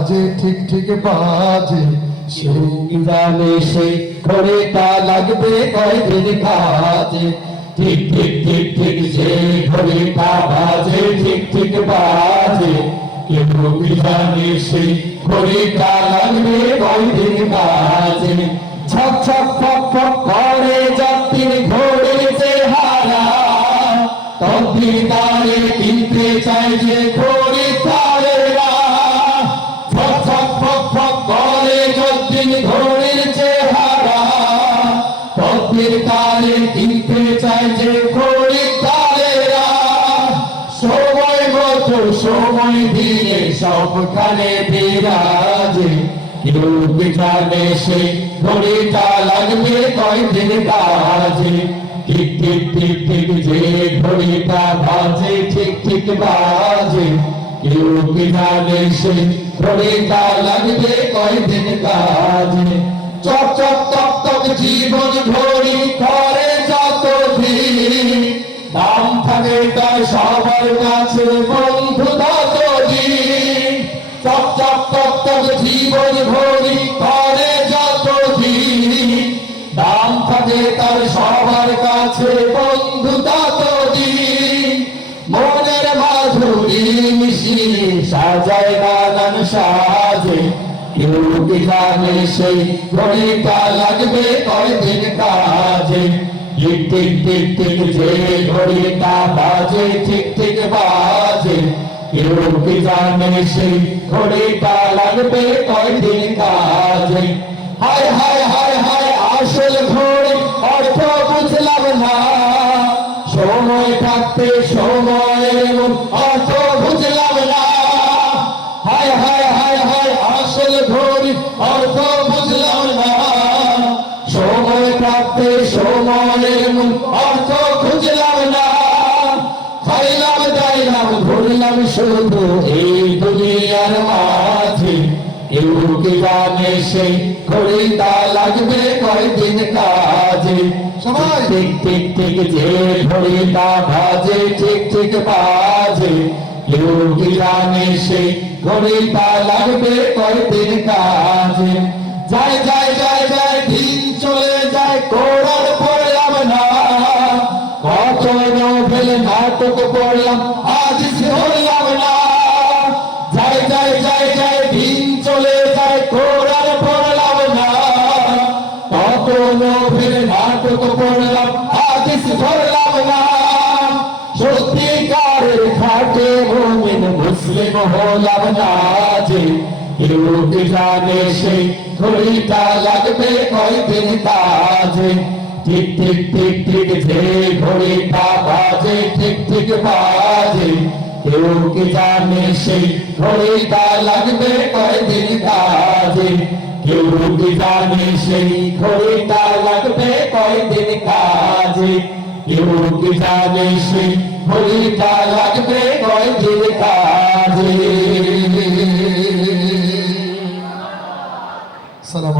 বাজে ঠিক ঠিক বাজে, সেই জানে সেই ঘড়িটা লাগবে কয়দিন কাজে। ঠিক ঠিক ঠিক ঠিক যে ঘড়িটা বাজে ঠিক ঠিক বাজে, কেউ কি জানে সেই ঘড়িটা লাগবে কয়দিন কাজে। ছক ছক ফক ফক করে যতদিন ঘড়ির চেহারা, ততদিন তারে কিনতে চায় যে ঘড়ি তারেরা। ছক ছক ফক ফক করে যতদিন ঘড়ির চেহারা, ততদিন তারে কিনতে চায় যে ঘড়ি তারেরা। সময় মতো সময় দিলে সবখানে বিরাজে, কেউ কি জানে সেই ঘড়িটা লাগবে কয়দিন কাজে। ঠিক ঠিক ঠিক ঠিক যে ঘড়িটা বাজে ঠিক ঠিক বাজে, কেউ কি জানে সেই ঘড়িটা লাগবে কয়দিন কাজে। চক চক টক টক জীবন ঘড়ি করে যত দিন, দাম থাকে তার সবার কাছে বন্ধু ততদিন। চক চক টক টক জীবন ঘড়ি করে যত দিন, দাম থাকে তার সবার কাছে বন্ধু ততদিন। মনের মাধুরী মিশিয়ে সাজায় নানান সাজে, কেউ কি জানে সেই ঘড়িটা লাগবে কয়দিন কাজে। ঠিক ঠিক ঠিক ঠিক যে ঘড়িটা বাজে ঠিক ঠিক বাজে, কেউ কি জানে সেই ঘড়িটা লাগবে কয়দিন কাজে। হায় হায় হায় হায় আসল ঘড়ি অর্থ বুঝলাম না, সময় থাকতে সময়ের অর্থ বুঝলাম না। হায় হায় হায় হায় আসল ঘড়ি অর্থ বুঝলাম না, সময় থাকতে সময়ের অর্থ খুঁজলাম না। খাইলাম দাইলাম ঘুরলাম শুধু এই দুনিয়ার মাঝে, কেউ কি জানে সেই ঘড়িটা লাগবে কয়দিন কাজে। সবাই ঠিক ঠিক ঠিক যে ঘড়িটা বাজে ঠিক ঠিক বাজে, কেউ কি জানে সেই ঘড়িটা লাগবে কয়দিন কাজে। যায় যায় যায় যায় দিন চলে যায় কোরআন পড়লাম না, কত নোবেল নাটক পড়লাম আজ ধরলাম না। যায় যায় যায় যায় দিন চলে যায় কোরআন পড়লাম না, কত নোবেল নাটক পড়লাম আজ ধরলাম না। সত্যিকারের খাটে মুমিন মুসলিম হলাম না যে, কেউ কি জানে সেই ঘড়িটা লাগবে কয়দিন কাজে। ঠিক ঠিক ঠিক ঠিক যে ঘড়িটা বাজে ঠিক ঠিক বাজে, কেউ কি জানে সেই ঘড়িটা লাগবে কয়দিন কাজে। কেউ কি জানে সেই ঘড়িটা লাগবে কয়দিন কাজে। কেউ কি জানে সেই ঘড়িটা লাগবে কয়দিন কাজে। সালাম।